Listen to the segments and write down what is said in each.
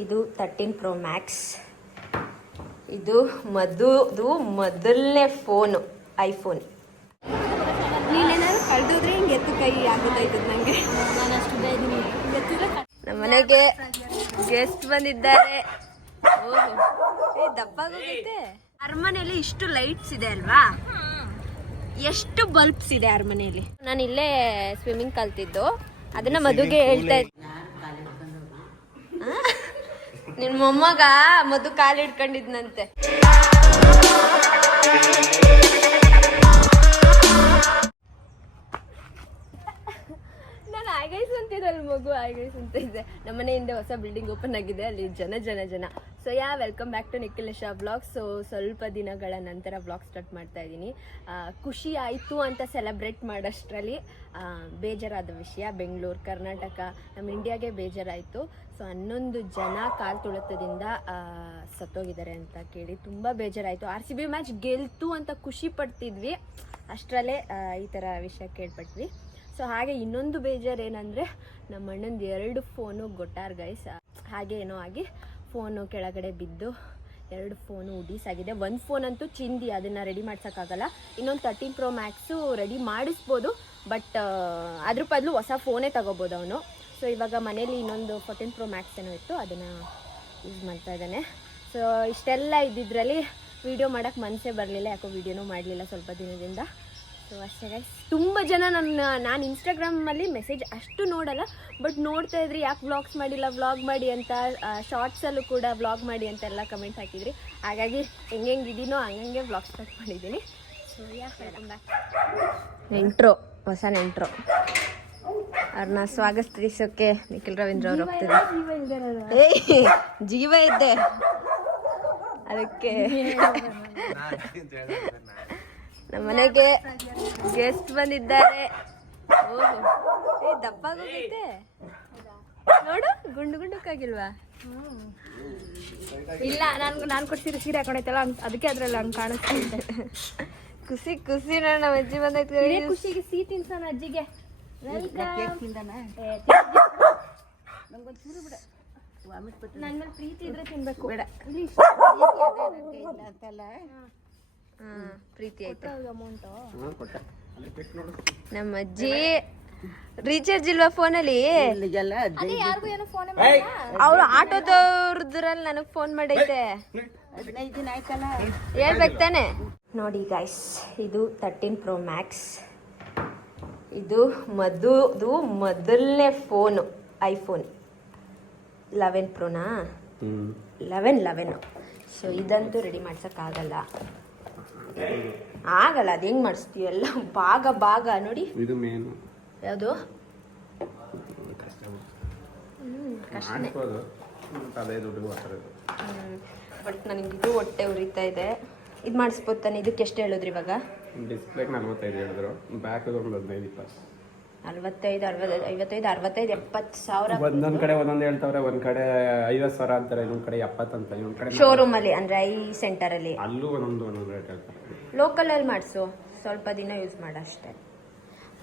ಇದು 13 Pro Max. ಇದು ಮಧುದು ಮೊದಲನೇ ಫೋನು, ಐಫೋನ್. ನೀನೇನಾದ್ರು ಕಳೆದೋದ್ರೆ ಹಿಂಗೆ ಎತ್ತು ಕೈ ಆಗೋದಾಯ್ತದ ನಂಗೆ. ನಮ್ಮ ಮನೆಗೆ ಗೆಸ್ಟ್ ಬಂದಿದ್ದಾರೆ. ಓಹೋ, ದಪ್ಪಾಗೋಗುತ್ತೆ. ಅರಮನೆಯಲ್ಲಿ ಇಷ್ಟು ಲೈಟ್ಸ್ ಇದೆ ಅಲ್ವಾ, ಎಷ್ಟು ಬಲ್ಬ್ಸ್ ಇದೆ ಅರಮನೆಯಲ್ಲಿ. ನಾನು ಇಲ್ಲೇ ಸ್ವಿಮ್ಮಿಂಗ್ ಕಲ್ತಿದ್ದು, ಅದನ್ನ ಮಧುಗೆ ಹೇಳ್ತಾ ಇದ್ದೆ. ನಿನ್ ಮೊಮ್ಮಗ ಮಧು ಕಾಲು ಹಿಡ್ಕೊಂಡಿದ್ನಂತೆ. ನಾನು ಆಗೈಸ್ ಅಂತಿದ್ದಲ್ಲಿ ಮಗು ಆಗೈಸ್ ಅಂತ ಇದ್ದೆ. ನಮ್ಮನೆ ಹಿಂದೆ ಹೊಸ ಬಿಲ್ಡಿಂಗ್ ಓಪನ್ ಆಗಿದೆ, ಅಲ್ಲಿ ಜನ. So welcome back to Nikhil Nisha blogs. So ಸ್ವಲ್ಪ ದಿನಗಳ ನಂತರ ಬ್ಲಾಗ್ ಸ್ಟಾರ್ಟ್ ಮಾಡ್ತಾ ಇದ್ದೀನಿ. ಖುಷಿ ಆಯಿತು ಅಂತ ಸೆಲೆಬ್ರೇಟ್ ಮಾಡೋಷ್ಟರಲ್ಲಿ ಬೇಜಾರಾದ ವಿಷಯ, ಬೆಂಗಳೂರು ಕರ್ನಾಟಕ ನಮ್ಮ ಇಂಡಿಯಾಗೆ ಬೇಜಾರಾಯಿತು. ಸೊ 11 ಜನ ಕಾಲು ತುಳಿತದಿಂದ ಸತ್ತೋಗಿದ್ದಾರೆ ಅಂತ ಕೇಳಿ ತುಂಬ ಬೇಜಾರಾಯಿತು. RCB ಮ್ಯಾಚ್ ಗೆಲ್ತು ಅಂತ ಖುಷಿ ಪಡ್ತಿದ್ವಿ, ಅಷ್ಟರಲ್ಲೇ ಈ ಥರ ವಿಷಯ ಕೇಳ್ಪಟ್ವಿ. ಸೊ ಹಾಗೆ ಇನ್ನೊಂದು ಬೇಜಾರು ಏನಂದರೆ, ನಮ್ಮ ಅಣ್ಣಂದು 2 ಫೋನು ಗೊಟ್ಟಾರ್ ಗೈಸ್. ಹಾಗೆ ಏನೋ ಆಗಿ ಫೋನು ಕೆಳಗಡೆ ಬಿದ್ದು 2 ಫೋನು ಉಡೀಸಾಗಿದೆ. 1 ಫೋನ್ ಅಂತೂ ಚಿಂದಿ, ಅದನ್ನು ರೆಡಿ ಮಾಡ್ಸೋಕ್ಕಾಗಲ್ಲ. ಇನ್ನೊಂದು 13 Pro Maxು ರೆಡಿ ಮಾಡಿಸ್ಬೋದು, ಬಟ್ ಅದ್ರ ಬದಲು ಹೊಸ ಫೋನೇ ತಗೋಬೋದು ಅವನು. ಸೊ ಇವಾಗ ಮನೇಲಿ ಇನ್ನೊಂದು 14 Pro Max ಏನೋ ಇತ್ತು, ಅದನ್ನು ಯೂಸ್ ಮಾಡ್ತಾ ಇದ್ದಾನೆ. ಸೊ ಇಷ್ಟೆಲ್ಲ ಇದ್ದಿದ್ರಲ್ಲಿ ವೀಡಿಯೋ ಮಾಡೋಕ್ಕೆ ಮನಸ್ಸೇ ಬರಲಿಲ್ಲ, ಯಾಕೋ ವೀಡಿಯೋನೂ ಮಾಡಲಿಲ್ಲ ಸ್ವಲ್ಪ ದಿನದಿಂದ. ಸೊ ಅಷ್ಟೇ ಗೈಸ್. ತುಂಬ ಜನ ನಾನು ಇನ್ಸ್ಟಾಗ್ರಾಮಲ್ಲಿ ಮೆಸೇಜ್ ಅಷ್ಟು ನೋಡಲ್ಲ, ಬಟ್ ನೋಡ್ತಾ ಇದ್ರಿ ಯಾಕೆ ವ್ಲಾಗ್ಸ್ ಮಾಡಿಲ್ಲ, ವ್ಲಾಗ್ ಮಾಡಿ ಅಂತ, ಶಾರ್ಟ್ಸಲ್ಲೂ ಕೂಡ ವ್ಲಾಗ್ ಮಾಡಿ ಅಂತೆಲ್ಲ ಕಮೆಂಟ್ ಹಾಕಿದ್ರಿ. ಹಾಗಾಗಿ ಹೆಂಗಿದ್ದೀನೋ ಹಂಗೆ ವ್ಲಾಗ್ ಸ್ಟಾರ್ಟ್ ಮಾಡಿದ್ದೀನಿ. So welcome back. ನೆಂಟ್ರು, ಹೊಸ ನೆಂಟ್ರು, ಅವ್ರನ್ನ ಸ್ವಾಗತಿಸೋಕ್ಕೆ ನಿಖಿಲ್ ರವೀಂದ್ರ ಅವ್ರು ಹೋಗ್ತಿದ್ದಾರೆ. ಜೀವ ಇದ್ದೆ ಅದಕ್ಕೆ. ನಮ್ಮ ಮನೆಗೆ ಗೆಸ್ಟ್ ಬಂದಿದ್ದಾರೆ. ಓಹೋ, ದಪ್ಪಾಗೋಗುತ್ತೆ ನೋಡು, ಗುಂಡುಕಾಗಿಲ್ವಾ? ಇಲ್ಲ, ನಾನು ಕೊಡ್ಸಿರೋ ಸೀರೆ ಹಾಕೊಂಡೈತಲ್ಲ ಅದಕ್ಕೆ ಅದ್ರಲ್ಲಿ ಹಂಗೆ ಕಾಣಿಸ್ತಾ. ಖುಷಿ ನಮ್ಮ ಅಜ್ಜಿ ಬಂದೈತೆ. ಖುಷಿಗೆ ಸೀಟ್ ತಿನ್ಸೋಣ ಅಜ್ಜಿಗೆ. ನನ್ನ ಮೇಲೆ ಪ್ರೀತಿ ಇದ್ರೆ ತಿನ್ಬೇಕು. ಪ್ರೀತಿ ಆಯ್ತು. ನಮ್ಮ ಅಜ್ಜಿ ರೀಚಾರ್ಜ್ ಇಲ್ವಾ ಫೋನಲ್ಲಿ? ಅವ್ರು ಆಟೋದವ್ರದ್ರಲ್ಲಿ ನನಗೆ ಫೋನ್ ಮಾಡೈತೆ, ಹೇಳ್ಬೇಕು ತಾನೆ. ನೋಡಿ ಗಾಯ್ಸ್, ಇದು 13 Pro Max. ಇದು ಮಧುದು ಮೊದಲನೇ ಫೋನು, ಐಫೋನ್ 11 Proನಾ, 11. ಸೊ ಇದಂತೂ ರೆಡಿ ಮಾಡ್ಸೋಕ್ಕಾಗಲ್ಲ, ಅದು ಹೆಂಗೆ ಮಾಡಿಸ್ತೀವಲ್ಲ, ಭಾಗ ನೋಡಿ. ಇದು ಮೇನು ಯಾವುದು? ಕಷ್ಟನೇ, ಬಟ್ ನನಗೆ ಇದು ಹೊಟ್ಟೆ ಉರಿತಾ ಇದೆ. ಇದು ಮಾಡಿಸ್ಬೋದು ತಾನೆ? ಇದಕ್ಕೆ ಎಷ್ಟು ಹೇಳಿದ್ರಿ ಇವಾಗ? ಡಿಸ್ಪ್ಲೇಗೆ 45 ಹೇಳಿದ್ರು, ಬ್ಯಾಕ್ ಒಂದು 15-20. 45, 55, 65, 70 ಸಾವಿರ. ಒಂದೊಂದು ಕಡೆ ಒಂದೊಂದು ಹೇಳ್ತಾವ್ರೆ, ಒಂದ್ ಕಡೆ 50,000 ಅಂತಾರೆ, ಇನ್ನೊಂದ್ ಕಡೆ 70 ಅಂತ, ಇನ್ನೊಂದ್ ಕಡೆ ಶೋರೂಮ್ ಅಲ್ಲಿ ಅಂದ್ರೆ ಈ ಸೆಂಟರ್ ಅಲ್ಲಿ. ಅಲ್ಲೂ ಒಂದೊಂದು ರೇಟ್ ಹೇಳ್ತಾರೆ. ಲೋಕಲ್ ಅಲ್ಲಿ ಮಾಡಿಸು, ಸ್ವಲ್ಪ ದಿನ ಯೂಸ್ ಮಾಡ ಅಷ್ಟೇ.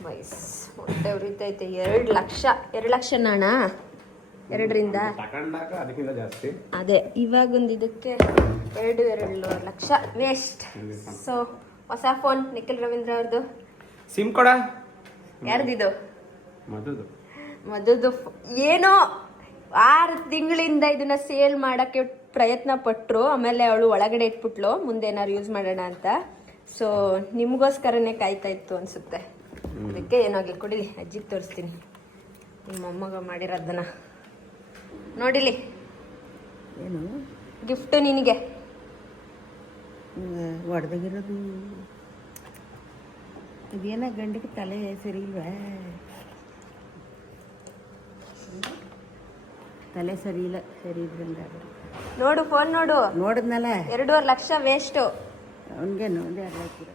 ವಯಸ್ ಹೊಟ್ಟೆ ಉರಿತೈತೆ. 2 ಲಕ್ಷ ನಾಣ, 2ರಿಂದ ತಗೊಂಡಾಗ ಅದಕ್ಕಿಂತ ಜಾಸ್ತಿ. ಅದೇ ಇವಾಗೊಂದು ಇದಕ್ಕೆ 2 ಲಕ್ಷ ವೇಸ್ಟ್. ಸೊ ಹೊಸ ಫೋನ್ ನಿಖಿಲ್ ರವೀಂದ್ರ ಅವ್ರದ್ದು. ಸಿಮ್ ಕೊಡ. ಯಾರ್ದಿದು? ಮಧುದು. ಏನೋ 6 ತಿಂಗಳಿಂದ ಇದನ್ನ ಸೇಲ್ ಮಾಡಕ್ಕೆ ಪ್ರಯತ್ನ ಪಟ್ರು, ಆಮೇಲೆ ಅವಳು ಒಳಗಡೆ ಇಟ್ಬಿಟ್ಲು, ಮುಂದೆ ಏನಾದ್ರು ಯೂಸ್ ಮಾಡೋಣ ಅಂತ. ಸೊ ನಿಮ್ಗೋಸ್ಕರನೇ ಕಾಯ್ತಾ ಇತ್ತು ಅನ್ಸುತ್ತೆ, ಅದಕ್ಕೆ ಏನಾಗ್ಲಿ ಕೊಡಿಲಿ, ಅಜ್ಜಿಗೆ ತೋರಿಸ್ತೀನಿ ನಿಮ್ಮ ಮೊಮ್ಮಗ ಮಾಡಿರೋದನ್ನ. ನೋಡಿಲಿ, ಏನು ಗಿಫ್ಟ್ ನಿನಗೆ. ಹೊಡೆದಾಗಿರೋದು ಇದೇನ, ಗಂಡಿಗೆ ತಲೆ ಸರಿ ಇಲ್ವಾ? ತಲೆ ಸರಿ ಇಲ್ಲ, ಸರಿ ಇದ್ರಿಂದ ನೋಡು, ಫೋನ್ ನೋಡು. ನೋಡಿದ್ನಲ್ಲ, 2.5 ಲಕ್ಷ ವೇಸ್ಟ್. ಅವನಿಗೇನು ಒಂದು 2 ಲಕ್ಷ.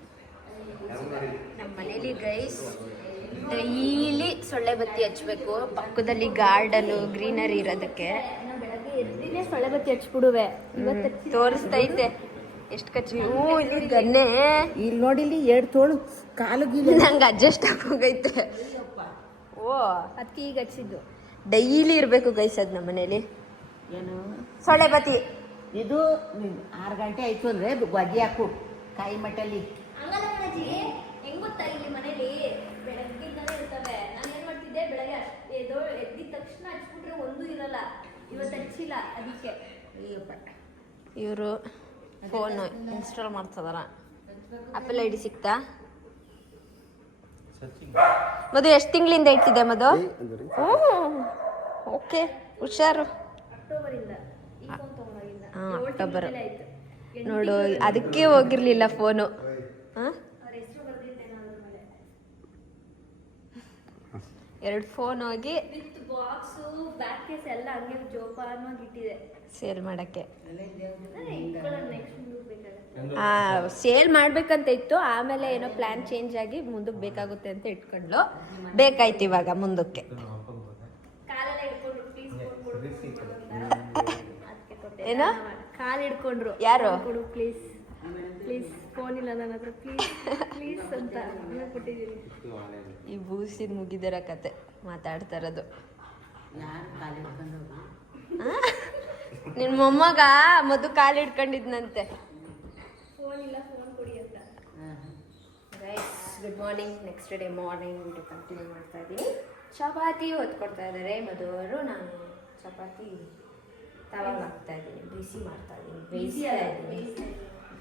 ನಮ್ಮ ಮನೇಲಿ ಗೈಸ್ ಡೈಲಿ ಸೊಳ್ಳೆ ಬತ್ತಿ ಹಚ್ಬೇಕು, ಪಕ್ಕದಲ್ಲಿ ಗಾರ್ಡನ್ ಗ್ರೀನರಿ ಇರೋದಕ್ಕೆ. ಬೆಳಗ್ಗೆ ಎದ್ದಿನೇ ಸೊಳ್ಳೆ ಬತ್ತಿ ಹಚ್ಬಿಡುವೆ. ತೋರಿಸ್ತೈತೆ ಎಷ್ಟು ಕಚ್ಚಿ. ಇಲ್ಲಿ ಗನ್ನೆ ಇಲ್ಲಿ ನೋಡಿಲಿ, 2 ತೋಳು ಕಾಲಿಗೆ ನಂಗೆ ಅಡ್ಜಸ್ಟ್ ಆಗೋಗೈತೆ. ಓ ಅದಕ್ಕೆ ಈಗ ಹಚ್ಚಿದ್ದು. ಡೈಲಿ ಇರಬೇಕು ಗೈಸ್ ಅದು ನಮ್ಮ ಮನೇಲಿ. ಏನು ಸೊಳ್ಳೆ ಬತ್ತಿ. ಇದು 6 ಗಂಟೆ ಆಯ್ತು ಅಂದ್ರೆ ಗೊಜ್ಜೆ ಹಾಕು ಕಾಯಿ ಮಟ್ಟಲ್ಲಿ. ಹಂಗಲ್ಲ ಕಣಜ್ಜಿ, ಹೆಂಗ್ ಗೊತ್ತಾ ಇಲ್ಲಿ ಮನೇಲಿ ಬೆಳಗ್ಗಿಂದಲೇ ಇರ್ತವೆ. ನಾನು ಏನ್ ಮಾಡ್ತಿದ್ದೆ, ಬೆಳಗ್ಗೆ ಎದ್ದಿದ ತಕ್ಷಣ ಹಚ್ಬಿಟ್ರೆ ಒಂದು ಇರಲ್ಲ. ಇವತ್ತು ಹಚ್ಚಿಲ್ಲ, ಅದಕ್ಕೆ. ಅಯ್ಯಪ್ಪ, ಇವರು ಫೋನ್ ಇನ್ಸ್ಟಾಲ್ ಮಾಡ್ತದಾರ. ಆಪಲ್ ಐಡಿ ಸಿಕ್ತಾ? ಮದು ಎಷ್ಟು ತಿಂಗಳಿಂದ ಇಟ್ಟಿದೆ ಮದು? ಓಕೆ, ಹುಷಾರು. ಅಕ್ಟೋಬರ್ ನೋಡು, ಅದಕ್ಕೆ ಹೋಗಿರ್ಲಿಲ್ಲ ಫೋನು. ಎರಡು ಫೋನ್ ಹೋಗಿ ಸೇಲ್ ಮಾಡಕ್ಕೆ. ಸೇಲ್ ಮಾಡ್ಬೇಕಂತ ಇತ್ತು, ಆಮೇಲೆ ಏನೋ ಪ್ಲಾನ್ ಚೇಂಜ್ ಆಗಿ ಮುಂದಕ್ಕೆ ಬೇಕಾಗುತ್ತೆ ಅಂತ ಇಟ್ಕೊಂಡ್ಲು. ಬೇಕಾಯ್ತು ಇವಾಗ ಮುಂದಕ್ಕೆ. ಏನೋ ಕಾಲ್ ಹಿಡ್ಕೊಂಡ್ರು. ಯಾರು? ಕೊಡು ಪ್ಲೀಸ್ ಪ್ಲೀಸ್, ಫೋನ್ ಇಲ್ಲ ನನ್ನ ಹತ್ರ, ಪ್ಲೀಸ್ ಪ್ಲೀಸ್ ಅಂತ ಕೊಟ್ಟಿದ್ದೀನಿ. ಈ ಬೂಸಿದ್ ಮುಗಿದಿರ ಕತೆ ಮಾತಾಡ್ತಾ ಇರೋದು. ನಿನ್ ಮೊಮ್ಮಗ ಮದು ಕಾಲು ಹಿಡ್ಕೊಂಡಿದ್ನಂತೆ. ಫೋನ್ ಇಲ್ಲ, ಫೋನ್ ಕೊಡಿ ಅಂತ. Good morning. Next day morning ಊಟ ಕಂಟಿನ್ಯೂ ಮಾಡ್ತಾ ಇದ್ದೀನಿ. ಚಪಾತಿ ಹೊತ್ಕೊಡ್ತಾ ಇದ್ದಾರೆ ಮದುವರು. ನಾನು ಚಪಾತಿ ತವಾಗ ಹಾಕ್ತಾ ಇದ್ದೀನಿ, ಬಿಸಿ ಮಾಡ್ತಾ ಇದ್ದೀನಿ,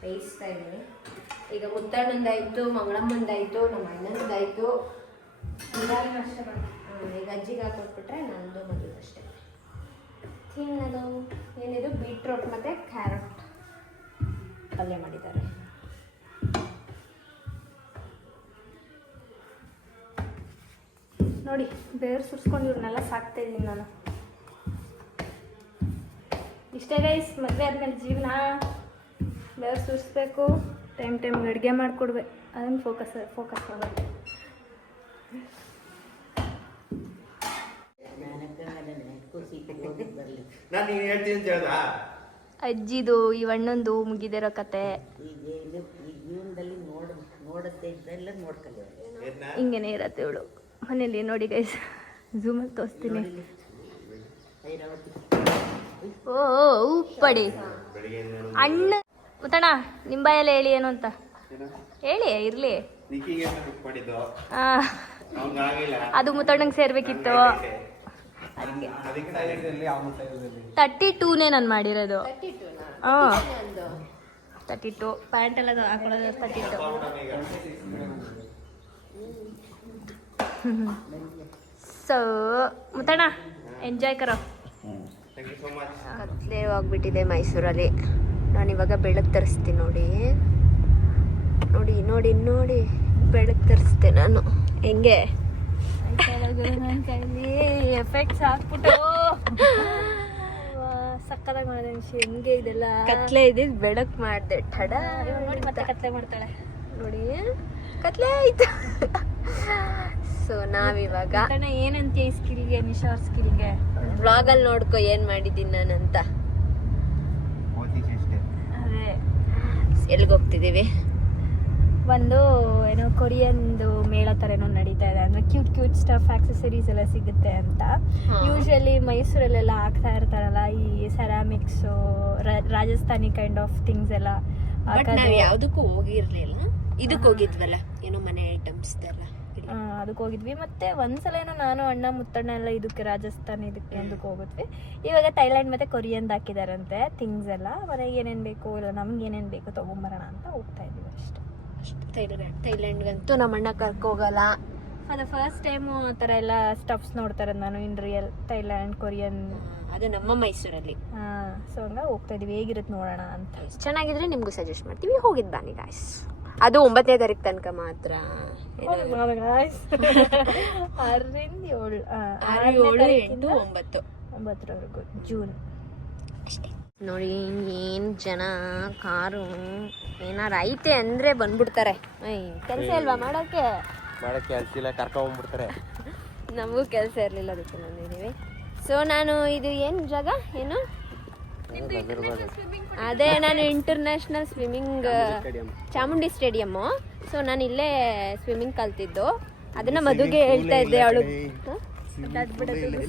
ಬೇಯಿಸ್ತಾ ಇದ್ದೀನಿ. ಈಗ ಮುತ್ತಣ್ಣಂದಾಯಿತು, ಮಂಗಳಮ್ಮಂದಾಯಿತು, ನಮ್ಮ ಅಣ್ಣಂದಾಯಿತು. ಈಗ ಅಜ್ಜಿಗೆ ಹಾಕೊಟ್ಬಿಟ್ರೆ ನಂದು ಮದುವೆ ಅಷ್ಟೇ. ತಿನ್ನೋದು ಏನಿದು ಬೀಟ್ರೋಟ್ ಮತ್ತು ಕ್ಯಾರೆಟ್ ಪಲ್ಯ ಮಾಡಿದ್ದಾರೆ. ನೋಡಿ, ಬೇರು ಸುರಿಸ್ಕೊಂಡು ಇವ್ರನ್ನೆಲ್ಲ ಸಾಕ್ತಾ ಇದ್ದೀನಿ ನಾನು. ಇಷ್ಟೇ ಗೈಸ್, ಮದುವೆ ಆದ್ಮೇಲೆ ಜೀವನ. ಬೇರು ಸುರಿಸ್ಬೇಕು, ಟೈಮ್ಗೆ ಅಡುಗೆ ಮಾಡಿಕೊಡ್ಬೇಕು, ಅದನ್ನು ಫೋಕಸ್ ಮಾಡೋದು. ಅಜ್ಜಿದು ಈ ಅಣ್ಣಂದು ಮುಗಿದಿರೋ ಕತೆ. ಹಿಂಗೇನೆ ಇರತ್ತೆ ಇವಳು ಮನೇಲಿ. ನೋಡಿ ಗೈಸ್, ಝೂಮಲ್ಲಿ ತೋರಿಸ್ತೀನಿ. ಓ ಉಪ್ಪಡಿ ಅಣ್ಣ ಮುತ್ತಣ್ಣ, ನಿಮ್ಮ ಬಾಯಲ್ಲಿ ಹೇಳಿ ಏನು ಅಂತ ಹೇಳಿ. ಇರ್ಲಿ, ಅದು ಮುತ್ತಣ್ಣಂಗೆ ಸೇರ್ಬೇಕಿತ್ತು. 32ನೇ ನಾನು ಮಾಡಿರೋದು. 32 ಪ್ಯಾಂಟ್ ಎಲ್ಲ ಹಾಕೊಳ್ಳೋದು 32. ಸೊ ಮುತ್ತಣ್ಣ ಎಂಜಾಯ್ ಕರೋ. ಕತ್ಲೆ ಹೋಗ್ಬಿಟ್ಟಿದೆ ಮೈಸೂರಲ್ಲಿ. ನಾನಿವಾಗ ಬೆಳಕು ತರಿಸ್ತೀನಿ. ನೋಡಿ ನೋಡಿ ನೋಡಿ ನೋಡಿ, ಬೆಳಕು ತರಿಸ್ತೆ ನಾನು. ಹೆಂಗೆ ನನ್ನ ಕೈಲಿ ಎಫೆಕ್ಟ್ಸ್ ಹಾಕ್ಬಿಟ್ಟು ಸಕ್ಕದಾಗಿ ಮಾಡಿದೆ. ಹೆಂಗೆ ಇದೆಲ್ಲ ಕತ್ಲೆ ಇದೆ, ಬೆಳಕು ಮಾಡಿದೆ. ಠಡ ನೋಡಿ, ಮತ್ತೆ ಕತ್ಲೆ ಮಾಡ್ತಾಳೆ ನೋಡಿ, ಕತ್ಲೆ ಆಯ್ತು. ಸೊ ನಾವಿವಾಗ ಏನಂತ ಈ ಸ್ಕಿಲ್ಗೆ, ನಿಶಾರ್ ಸ್ಕಿಲ್ಗೆ ವ್ಲಾಗಲ್ಲಿ ನೋಡ್ಕೊ ಏನ್ ಮಾಡಿದ್ದೀನಿ ನಾನಂತ. ಅದೇ ಎಲ್ಲಿಗೆ ಹೋಗ್ತಿದ್ದೀವಿ? ಒಂದು ಏನೋ ಕೊರಿಯನ್ದು ಮೇಳ ಥರ ಏನೋ ನಡೀತಾ ಇದೆ. ಅಂದರೆ ಕ್ಯೂಟ್ ಸ್ಟಫ್ ಆಕ್ಸೆಸರೀಸ್ ಎಲ್ಲ ಸಿಗುತ್ತೆ ಅಂತ. ಯೂಶಲಿ ಮೈಸೂರಲ್ಲೆಲ್ಲ ಆಗ್ತಾ ಇರ್ತಾರಲ್ಲ ಈ ಸೆರಾಮಿಕ್ಸು, ರಾಜಸ್ಥಾನಿ ಕೈಂಡ್ ಆಫ್ ಥಿಂಗ್ಸ್ ಎಲ್ಲ. ನಾವು ಯಾವುದಕ್ಕೂ ಹೋಗಿರ್ಲಿಲ್ಲ, ಇದಕ್ಕೆ ಹೋಗಿದ್ವಲ್ಲ, ಏನೋ ಮನೆ ಐಟಮ್ಸ್ ಎಲ್ಲ ಅದಕ್ಕೆ ಹೋಗಿದ್ವಿ. ಮತ್ತೆ ಒಂದ್ಸಲ ಏನೋ ನಾನು ಅಣ್ಣ ಮುತ್ತಣ್ಣ ಎಲ್ಲ ಇದಕ್ಕೆ ರಾಜಸ್ಥಾನ್ ಇದಕ್ಕೆ ಒಂದಕ್ಕೆ ಹೋಗಿದ್ವಿ. ಇವಾಗ ಥೈಲ್ಯಾಂಡ್ ಮತ್ತೆ ಕೊರಿಯನ್ದು ಹಾಕಿದಾರಂತೆ ಥಿಂಗ್ಸ್ ಎಲ್ಲ. ಮನೆಗೆ ಏನೇನು ಬೇಕು ಇಲ್ಲ ನಮ್ಗೆ ಏನೇನು ಬೇಕು ತೊಗೊಂಬರೋಣ ಅಂತ ಹೋಗ್ತಾ ಇದೀವಿ ಅಷ್ಟೇ. ಥೈಲ್ಯಾಂಡ್ಗಂತೂ ನಮ್ಮ ಅಣ್ಣ ಕರ್ಕೋಗಲ್ಲ. ಅದು ಫಸ್ಟ್ ಟೈಮು ಆ ಥರ ಎಲ್ಲ ಸ್ಟಫ್ಸ್ ನೋಡ್ತಾರೆ ನಾನು ಇನ್ ರಿಯಲ್. ಥೈಲ್ಯಾಂಡ್, ಕೊರಿಯನ್, ಅದು ನಮ್ಮ ಮೈಸೂರಲ್ಲಿ. ಸೊ ಹಂಗಾಗಿ ಹೋಗ್ತಾ ಇದೀವಿ, ಹೇಗಿರುತ್ತೆ ನೋಡೋಣ ಅಂತ. ಚೆನ್ನಾಗಿದ್ರೆ ನಿಮಗೂ ಸಜೆಸ್ಟ್ ಮಾಡ್ತೀವಿ, ಹೋಗಿದ್ದು ಬನ್ನಿ ಗಾಯ್ಸ್. ಅದು 9ನೇ ತಾರೀಕು ತನಕ ಮಾತ್ರ. 6, 7, 8, 9 ಜೂನ್ ಅಷ್ಟೇ. ನೋಡಿ ಏನು ಜನ, ಕಾರು ಏನಾರು ಐತೆ ಅಂದರೆ ಬಂದ್ಬಿಡ್ತಾರೆ. ಕೆಲಸ ಇಲ್ವಾ ಮಾಡೋಕ್ಕೆ ಕರ್ಕೊಂಡ್ಬಿಡ್ತಾರೆ. ನಮಗೂ ಕೆಲಸ ಇರಲಿಲ್ಲ, ಅದಕ್ಕೆ ಬಂದಿದ್ದೀವಿ. ಸೊ ನಾನು ಇದು ಏನು ಜಾಗ ಏನು, ಅದೇ ನಾನು international swimming Chamundi stadium. So ನಾನು ಇಲ್ಲೇ ಸ್ವಿಮ್ಮಿಂಗ್ ಕಲ್ತಿದ್ದು. ಅದನ್ನ ಮದುಗೆ ಹೇಳ್ತಾ ಇದ್ದೆ. ಅವಳು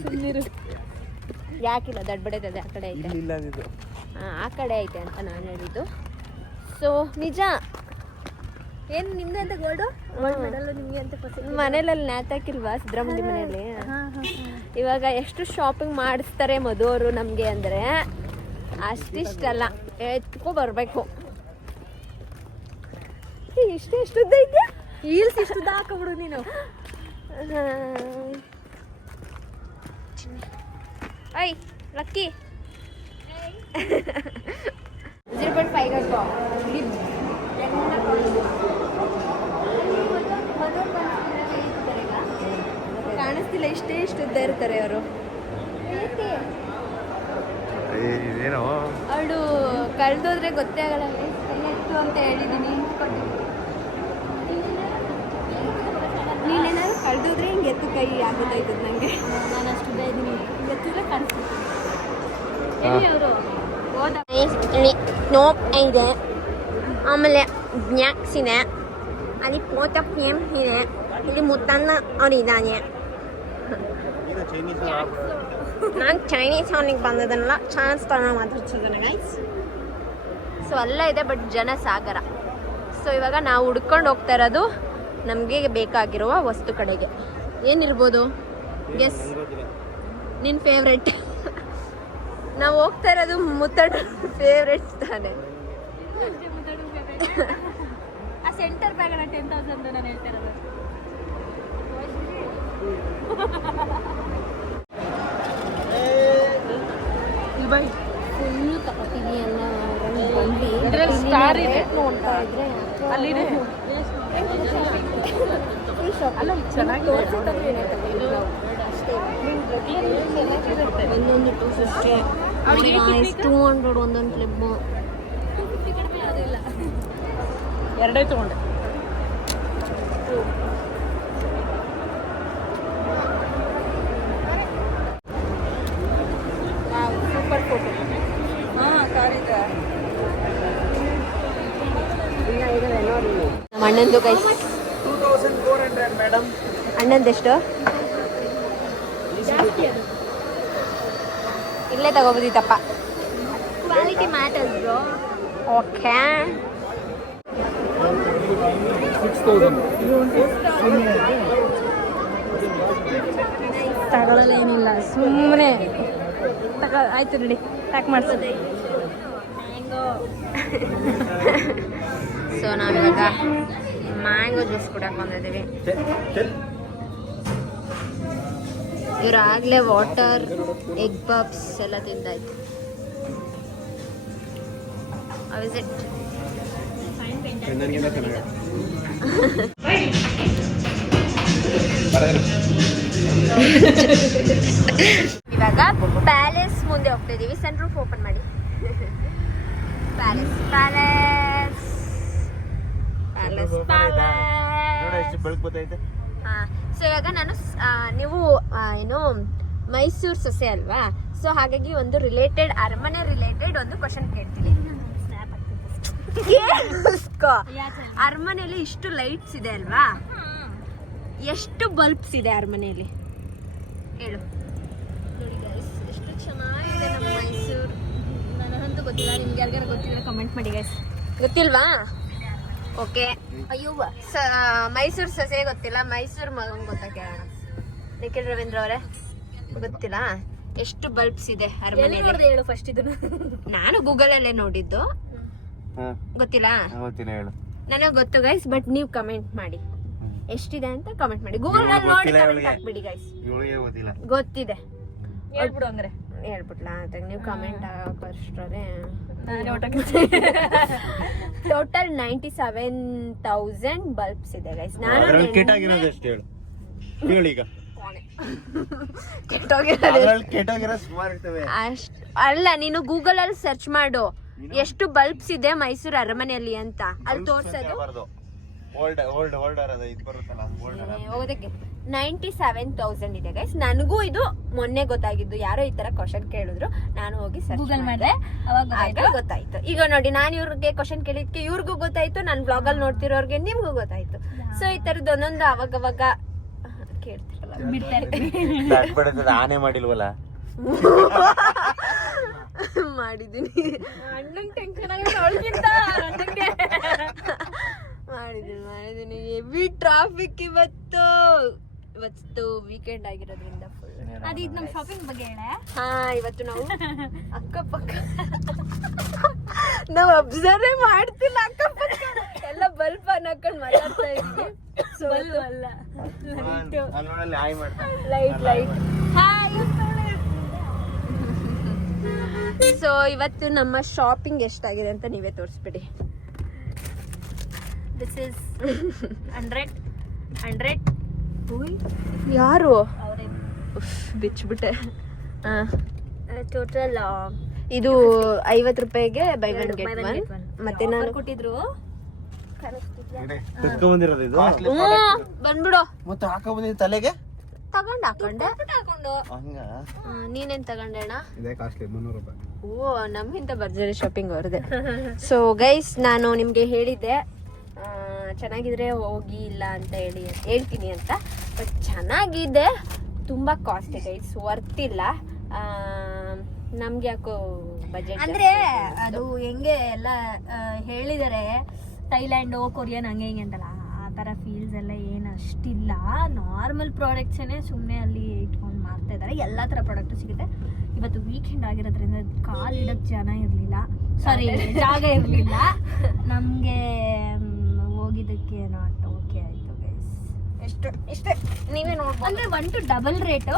ಸುಮ್ಮನಿರು. ಯಾಕಿಲ್ಲ ದಡ್ಬಡೈತದೆ ಆ ಕಡೆ ಐತೆ ಇಲ್ಲ ಇದು ಆ ಕಡೆ ಐತೆ ಅಂತ ನಾನು ಹೇಳಿದ್ದು. ಸೊ ನಿಜ ಏನು ನಿಮ್ದೆ ಅಂತ ಗೋಲ್ಡು ನಿಮಗೆ ಅಂತ ಮನೇಲಿ ನ್ಯಾತಾಕಿಲ್ವಾ ಸಿದ್ದರಾಮಯ್ಯ ಮನೆಯಲ್ಲಿ? ಇವಾಗ ಎಷ್ಟು ಶಾಪಿಂಗ್ ಮಾಡಿಸ್ತಾರೆ ಮದುವರು ನಮಗೆ ಅಂದರೆ ಅಷ್ಟಿಷ್ಟಲ್ಲ, ಎತ್ಕೊ ಬರಬೇಕು. ಎಷ್ಟು ಉದ್ದ ಇದೆಯಾ ಹೀಲ್ಸ್ ಇಷ್ಟು ಹಾಕೋಬಿಡು ನೀನು. ಐ ಲಕ್ಕಿ 0.5 ಕಾಣಿಸ್ತಿಲ್ಲ, ಇಷ್ಟು ಉದ್ದ ಇರ್ತಾರೆ ಅವರು. ಇದೇನೋ ಅವಳು ಕಳೆದೋದ್ರೆ ಗೊತ್ತೇ ಆಗಲ್ಲ ಎಷ್ಟು ಅಂತ ಹೇಳಿದ್ದೀನಿ. ನೀನೇನಾದ್ರು ಕಳೆದೋದ್ರೆ ಹಿಂಗೆ ಎತ್ತು ಕೈ ಆಗೋದಾಯ್ತದ ನನಗೆ. ನಾನು ಅಷ್ಟು ಉದ್ದ ಇದ್ದೀನಿ, ಎತ್ತಿದ್ರೆ ಕಾಣಿಸ್ತೀನಿ. ಅವರು ನೋಪ್ ಇದೆ, ಆಮೇಲೆ ಬ್ನ್ಯಾಕ್ಸ್ ಇದೆ, ಅಲ್ಲಿ ಪೋತ ಪ್ಲೇಮ್ ಇದೆ, ಇಲ್ಲಿ ಮುತ್ತನ್ನ ಅವರಿದ್ದಾನೆ. ನಾನು ಚೈನೀಸ್ ಅವನಿಗೆ ಬಂದದನ್ನೆಲ್ಲ ಚಾನ್ಸ್ ತಗೊಂಡು ಮಾತಾಡ್ಸಿದ್ದಾನೆ ಗೈಸ್. ಸೊ ಅಲ್ಲ ಇದೆ ಬಟ್ ಜನ ಸಾಗರ. ಸೊ ಇವಾಗ ನಾವು ಹುಡ್ಕೊಂಡು ಹೋಗ್ತಾ ಇರೋದು ನಮಗೆ ಬೇಕಾಗಿರುವ ವಸ್ತು ಕಡೆಗೆ. ಏನಿರ್ಬೋದು ಗೆಸ್? ನಿನ್ನ ಫೇವ್ರೆಟ್. ನಾವು ಹೋಗ್ತಾ ಇರೋದು ಮುತ್ತಡ ಫೇವ್ರೆಟ್ ತಾನೆ. ಆ ಸೆಂಟರ್ ಬ್ಯಾಗ್ 10,000 ನಾನು ಹೇಳ್ತಾ ಇರೋದು. ಫುಲ್ಲು ತಗೋತೀವಿ ಅನ್ನೋ ಸ್ಟಾರ್ ಇದೆ ನೋಡ್ತಾ ಇದ್ರೆ ಅಲ್ಲಿದೆ. ಅಲ್ಲ ಚೆನ್ನಾಗಿದೆ ಒಂದೊಂದು 250 200 ಒಂದೊಂದು ಕ್ಲಿಪ್ಪು. ಎರಡೇ ತಗೊಂಡೆ. Super photo. ನಮ್ಮ ಅಣ್ಣಂದು ಕೈ 2400 ಮೇಡಮ್. ಅಣ್ಣಂದೆಷ್ಟು? ಇಲ್ಲೇ ತಗೋಬೋದಿತ್ತಪ್ಪ. Quality matters bro. ಓಕೆ 6000 ತಗೊಳ್ಳಲ್ಲ ಏನಿಲ್ಲ, ಸುಮ್ಮನೆ ಆಯ್ತು ನೋಡಿ ಪ್ಯಾಕ್ ಮಾಡಿಸೋದು. ಸೊ ನಾವಿವಾಗ ಮ್ಯಾಂಗೋ ಜ್ಯೂಸ್ ಕುಡಕ್ಕೆ ಬಂದಿದ್ದೀವಿ. ಇವ್ರು ಆಗಲೇ ವಾಟರ್ ಎಗ್ ಪಪ್ಸ್ ಎಲ್ಲ ತಿಂದಾಯ್ತು. ವಿಸಿಟ್ ನನಗಿಂತ ಚೆನ್ನಾಗಿ ಇವಾಗ ಪ್ಯಾಲೇಸ್ ಮುಂದೆ ಹೋಗ್ತಾ ಇದೀವಿ. ಸನ್ ರೂಫ್ ಓಪನ್ ಮಾಡಿ. Palace palace palace palace. ಬೆಳಕು ಬರ್ತೈತೆ. ಸೊ ಇವಾಗ ನಾನು ನೀವು ಏನು ಮೈಸೂರು ಸೊಸೆ ಅಲ್ವಾ, ಸೊ ಹಾಗಾಗಿ ಒಂದು ರಿಲೇಟೆಡ್ ಅರಮನೆ ರಿಲೇಟೆಡ್ ಒಂದು ಕ್ವಶನ್ ಕೇಳ್ತೀನಿ. ಅರಮನೆಯಲ್ಲಿ ಇಷ್ಟು ಲೈಟ್ಸ್ ಇದೆ ಅಲ್ವಾ, ಎಷ್ಟು ಬಲ್ಬ್ಸ್ ಇದೆ ಅರಮನೆಯಲ್ಲಿ ಹೇಳು. ನೋಡಿ ಗೈಸ್ ಎಷ್ಟು ಚೆನ್ನಾಗಿದೆ ನಮ್ಮ ಮೈಸೂರು. ನನಗಂತೂ ಗೊತ್ತಿಲ್ಲ, ನಿಮ್ಗೆ ಯಾರಿಗಾರ ಗೊತ್ತಿದ್ರೆ ಕಮೆಂಟ್ ಮಾಡಿ ಗೈಸ್. ಗೊತ್ತಿಲ್ವಾ? ಓಕೆ. ಅಯ್ಯೋ ಮೈಸೂರು ಸೊಸೆ ಗೊತ್ತಿಲ್ಲ, ಮೈಸೂರು ಮಗನ್ ಗೊತ್ತಾ ಕೇಳೋಣ. ನಿಖಿಲ್ ರವೀಂದ್ರ ಅವರೇ ಗೊತ್ತಿಲ್ಲ ಎಷ್ಟು ಬಲ್ಬ್ಸ್ ಇದೆ ಅರಮನೆಯಲ್ಲಿ? ಹೇಳು ಫಸ್ಟ್ ಇದನ್ನು. ನಾನು ಗೂಗಲ್ ಅಲ್ಲೇ ನೋಡಿದ್ದು, ಗೊತ್ತಿಲ್ಲ. ಗೊತ್ತಿಲ್ಲ ಹೇಳು. ನನಗೆ ಗೊತ್ತು ಗೈಸ್, ಬಟ್ ನೀವು ಕಮೆಂಟ್ ಮಾಡಿ ಎಷ್ಟಿದೆ ಅಂತ ಕಮೆಂಟ್ ಮಾಡಿ. ಗೂಗಲ್ ಅಲ್ಲಿ ನೋಡಿ ಕಮೆಂಟ್ ಹಾಕ್ಬಿಡಿ ಗೈಸ್. ಇವಳಿಗೆ ಗೊತ್ತಿಲ್ಲ. ಗೊತ್ತಿದೆ ಹೇಳ್ಬಿಡು ಅಂದ್ರೆ ಹೇಳ್ಬಿಟ್ಲಾ ಅಂತ ನೀವು ಕಮೆಂಟ್ ಹಾಕೋಷ್ಟ್ರೆ. ಟೋಟಲ್ 97,000 ಬಲ್ಬ್ಸ್ ಇದೆ ಗೈಸ್. ನಾನು ಕೆಟ್ಟಾಗಿರೋದು ಎಷ್ಟು ಹೇಳು ಈಗ. ಕೆಟ್ಟಾಗಿರೋ ಸುಮಾರು ಇರ್ತವೆ. ಅಲ್ಲ, ನೀನು ಗೂಗಲ್ ಅಲ್ಲಿ ಸರ್ಚ್ ಮಾಡು ಎಷ್ಟು ಬಲ್ಬ್ಸ್ ಇದೆ ಮೈಸೂರು ಅರಮನೆಯಲ್ಲಿ ಅಂತ, ಅಲ್ಲಿ ತೋರ್ಸೋದು. ಹೋಗೋದಕ್ಕೆ 97,000 ಇದೆ ಗೈಸ್. ನನಗೂ ಇದು ಮೊನ್ನೆ ಗೊತ್ತಾಗಿದ್ದು. ಯಾರೋ ಈ ತರ ಕ್ವಶನ್ ಕೇಳಿದ್ರು, ನಾನು ಹೋಗಿ ಗೂಗಲ್ ಮಾಡಿದೆ, ಆಗ ಗೊತ್ತಾಯ್ತು. ಈಗ ನೋಡಿ, ನಾನು ಇವ್ರಿಗೆ ಕ್ವಶನ್ ಕೇಳಿದ್ಕೆ ಇವ್ರಿಗೂ ಗೊತ್ತಾಯ್ತು, ನನ್ನ ಬ್ಲಾಗ್ ಅಲ್ಲಿ ನೋಡ್ತಿರೋರ್ಗೆ ನಿಮ್ಗೂ ಗೊತ್ತಾಯ್ತು. ಸೊ ಈ ತರದ್ದು ಒಂದೊಂದು ಅವಾಗ ಕೇಳ್ತಿರಲ್ಲ ಆನೆ ಮಾಡಿಲ್ವಲ್ಲ, ಮಾಡಿದ್ದೀನಿ ಅಣ್ಣಂಗೆ ಟೆನ್ಷನ್ ಆಗುತ್ತೆ ಅವಳಿಗಿಂತ ನನಗೆ. ಮಾಡಿದ್ದೀನಿ ಹೆವಿ ಟ್ರಾಫಿಕ್ ಇವತ್ತು ವೀಕೆಂಡ್ ಆಗಿರೋದ್ರಿಂದ ಫುಲ್. ಅದು ಇದು ನಮ್ಮ ಶಾಪಿಂಗ್ ಬಗ್ಗೆ ಹೇಳೆ. ಹಾ ಇವತ್ತು ನಾವು ಅಕ್ಕಪಕ್ಕ ನಾವು ಅಬ್ಸರ್ವ್ ಮಾಡ್ತಿಲ್ಲ, ಅಕ್ಕಪಕ್ಕ ಎಲ್ಲ ಬಲ್ಪ್ ಹಾಕೊಂಡು ಮಾತಾಡ್ತಾ ಇದೀವಿ. ಅಲ್ಲ ಅಲ್ಲಿ ಹಾಯ್ ಮಾಡ್ತಾರೆ. ಲೈಟ್ ಸೊ ಇವತ್ತು ನಮ್ಮ ಶಾಪಿಂಗ್ ಎಷ್ಟಾಗಿದೆ ಅಂತ ನೀವೇ ತೋರಿಸ್ಬಿಡಿ. ದಿಸ್ ಇಸ್ 100 ಯಾರು ಅವರೇ ಬಿಚ್ಬಿಟ್ಟೆ. ಟೋಟಲ್ ಇದು 50 ರೂಪಾಯಿಗೆ ಬೈ ಒನ್ ಗೆಟ್ ಒನ್. ಮತ್ತೆ ನಾನು ಕೊಟ್ಟಿದ್ರು. ಕುತ್ಕೊಂಡ್ಬಂದಿರೋದು ಇದು ಬಂದ್ಬಿಡು. ಮತ್ತೆ ಹಾಕೊಂಡ್ಬಂದಿದ್ದು ತಲೆಗೆ ಹಾಕೊಂಡೆ. ಹಾಕೊಂಡು ಹಂಗ ನೀನೇನ್ ತಗೊಂಡೆ ಅಣ್ಣ? ಇದೇ ಕಾಸ್ಟ್ಲಿ 300 ರೂಪಾಯಿ. ಓ ನಮ್ಗಿಂತ ಭರ್ಜರಿ ಶಾಪಿಂಗ್ ಅವ್ರದ್ದೆ. ಸೊ ಗೈಸ್ ನಾನು ನಿಮ್ಗೆ ಹೇಳಿದ್ದೆ ಚೆನ್ನಾಗಿದ್ರೆ ಹೋಗಿ, ಇಲ್ಲ ಅಂತ ಹೇಳ್ತೀನಿ ಅಂತ. ಬಟ್ ಚೆನ್ನಾಗಿದೆ, ತುಂಬಾ ಕಾಸ್ಟ್ಲಿ ಗೈಸ್, ವರ್ತ್ ಇಲ್ಲ. ನಮ್ಗೆ ಯಾಕೋ ಬಜೆಟ್ ಅಂದ್ರೆ ಅದು ಹೆಂಗೆ ಎಲ್ಲ ಹೇಳಿದಾರೆ, ಥೈಲ್ಯಾಂಡು ಕೊರಿಯನ್ ಹಂಗೆ ಹಿಂಗೆ ಅಂತಲ್ಲ, ಆ ಥರ ಫೀಲ್ಸ್ ಎಲ್ಲ ಏನು ಅಷ್ಟಿಲ್ಲ. ನಾರ್ಮಲ್ ಪ್ರಾಡಕ್ಟ್ಸೇ ಸುಮ್ಮನೆ ಅಲ್ಲಿ ಇಟ್ಕೊಂಡು ಮಾರ್ತಾ ಇದ್ದಾರೆ. ಎಲ್ಲ ಥರ ಪ್ರಾಡಕ್ಟು ಸಿಗುತ್ತೆ. ಇವತ್ತು ವೀಕೆಂಡ್ ಆಗಿರೋದ್ರಿಂದ ಕಾಲಿಡಕ್ಕೆ ಜನ ಇರಲಿಲ್ಲ, ಸಾರಿ ಜಾಗ ಇರಲಿಲ್ಲ. ನಮಗೆ ಹೋಗಿದ್ದಕ್ಕೆ ನಾಟ್ ಓಕೆ ಆಯಿತು ಗೈಸ್. ಇಷ್ಟೇ ನೀವೇ ನೋಡ್ಬೋದು. ಅಂದರೆ 1 to double rate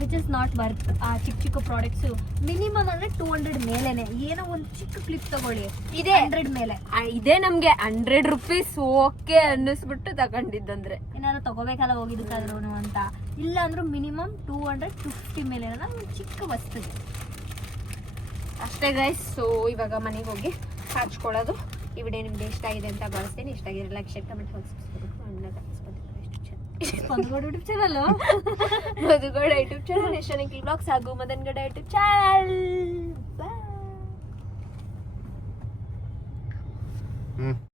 which is not worth. ಆ ಚಿಕ್ಕ ಪ್ರಾಡಕ್ಟ್ಸು ಮಿನಿಮಮ್ ಅಂದರೆ 200 ಮೇಲೇನೆ. ಏನೋ ಒಂದು ಚಿಕ್ಕ ಕ್ಲಿಪ್ ತಗೊಳ್ಳಿ, ಇದೆ 100 ಮೇಲೆ. ಇದೇ ನಮ್ಗೆ 100 ರೂಪೀಸ್ ಓಕೆ ಅನ್ನಿಸ್ಬಿಟ್ಟು ತಗೊಂಡಿದ್ದಂದ್ರೆ. ಏನಾದ್ರು ತಗೋಬೇಕಲ್ಲ ಹೋಗಿದ್ದಕ್ಕಾದ್ರೂ ಅಂತ. ಇಲ್ಲ ಅಂದ್ರೂ ಮಿನಿಮಮ್ 250 ಮೇಲೆ ಒಂದು ಚಿಕ್ಕ ವಸ್ತು. ಅಷ್ಟೇ ಗೈಸ್. ಸೊ ಇವಾಗ ಮನೆಗೆ ಹೋಗಿ ಹಚ್ಕೊಳ್ಳೋದು. ಈ ವಿಡಿಯೋ ನಿಮ್ಗೆ ಇಷ್ಟ ಆಗಿದೆ ಅಂತ ಭಾವಿಸ್ತೇನೆ. ಇಷ್ಟ ಆಗಿದ್ರೆ like, share, comment YouTube channel Madhugowda YouTube channel, Yashaniki blogs ಹಾಗೂ ಮದನ್ಗೌಡ ಯೂಟ್ಯೂಬ್ ಚಾನಲ್.